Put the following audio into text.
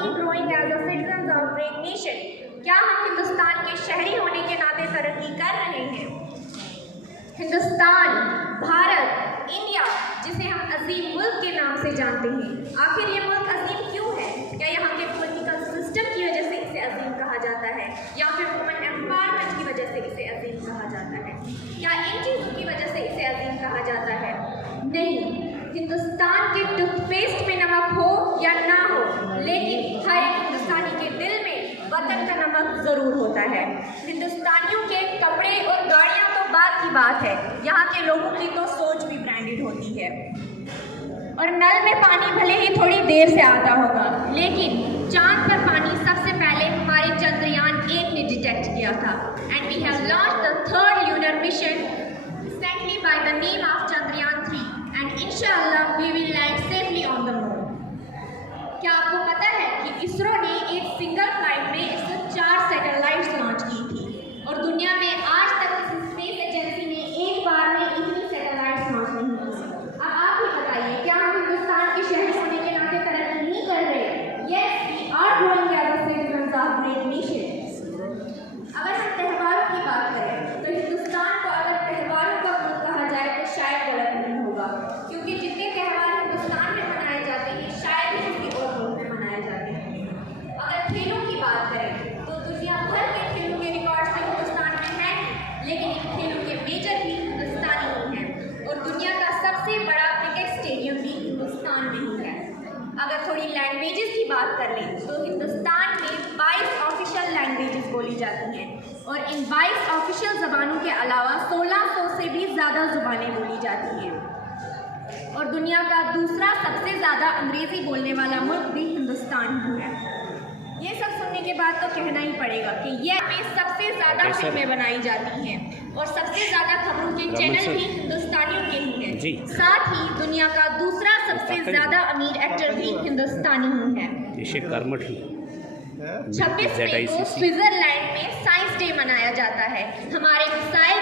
we growing as a citizens of great nation? क्या हम हिंदुस्तान के शहरी होने के नाते तरक्की कर रहे हैं? हिंदुस्तान, भारत, इंडिया, जिसे हम अजीम मुल्क के नाम से जानते हैं, आखिर ये मुल्क अजीम क्यों है? क्या यहाँ के पॉलिटिकल सिस्टम की वजह से इसे अजीम कहा जाता है, या फिर वुमेन एम्पावरमेंट की वजह से इसे अजीम कहा जाता है, या इन चीज़ों की वजह से इसे अजीम कहा जाता है? नहीं, हिंदुस्तान के टूथपेस्ट में नमक हो या ना हो, लेकिन हर एक हिंदुस्तानी के दिल में वतन का नमक ज़रूर होता है। हिंदुस्तानियों के कपड़े और गाड़ियाँ तो बात की बात है, यहाँ के लोगों की तो सोच भी ब्रांडेड होती है। और नल में पानी भले ही थोड़ी देर से आता होगा, लेकिन चांद पर पानी सबसे पहले हमारे चंद्रयान 1 ने डिटेक्ट किया था। And we have launched the 3rd lunar mission recently by the name of Chandrayaan 3 and inshallah we will land safely on the moon. क्या आपको पता है कि इसरो ने एक सिंगल फ्लाइट में 104 सैटेलाइट्स लॉन्च की थी और दुनिया में आज तक किसी स्पेस एजेंसी ने एक बार में इतनी सैटेलाइट्स लॉन्च नहीं की। अब आप ही बताइए, क्या हम हिंदुस्तान के शहर होने के नाते तरक्की नहीं कर रहे? Yes, we are growing as a citizens of great nation. अगर हम त्योहारों की बात करें तो हिंदुस्तान को अगर त्योहारों का मुल्क कहा जाए तो शायद गलत नहीं होगा, क्योंकि जितने त्यौहार हिंदुस्तान में मनाए जाते हैं शायद ही किसी और मुल्क में मनाए जाते हैं। अगर खेलों की बात करें तो दुनिया भर के खेलों के रिकॉर्ड्स में हिंदुस्तान में है, लेकिन इन खेलों के मेजर भी हिंदुस्तानी ही हैं और दुनिया का सबसे बड़ा क्रिकेट स्टेडियम भी हिंदुस्तान में ही है। अगर थोड़ी लैंग्वेजेस की बात कर लें तो हिंदुस्तान में 22 ऑफिशियल लैंग्वेजेस बोली जाती हैं और इन 22 ऑफिशियल ज़बानों के अलावा 1600 से भी ज़्यादा ज़ुबानें बोली जाती हैं और दुनिया का दूसरा सबसे ज़्यादा अंग्रेज़ी बोलने वाला मुल्क भी हिंदुस्तान ही है। ये सब सुनने के बाद तो कहना ही पड़ेगा कि ये में सबसे ज़्यादा फिल्में बनाई जाती हैं और सबसे ज़्यादा खबरों के चैनल भी हिंदुस्तानियों के ही हैं। साथ ही दुनिया का दूसरा सबसे ज़्यादा अमीर एक्टर भी हिंदुस्तानी ही है। 26 मई को स्विट्ज़रलैंड में साइंस डे मनाया जाता है। हमारे मिसाइल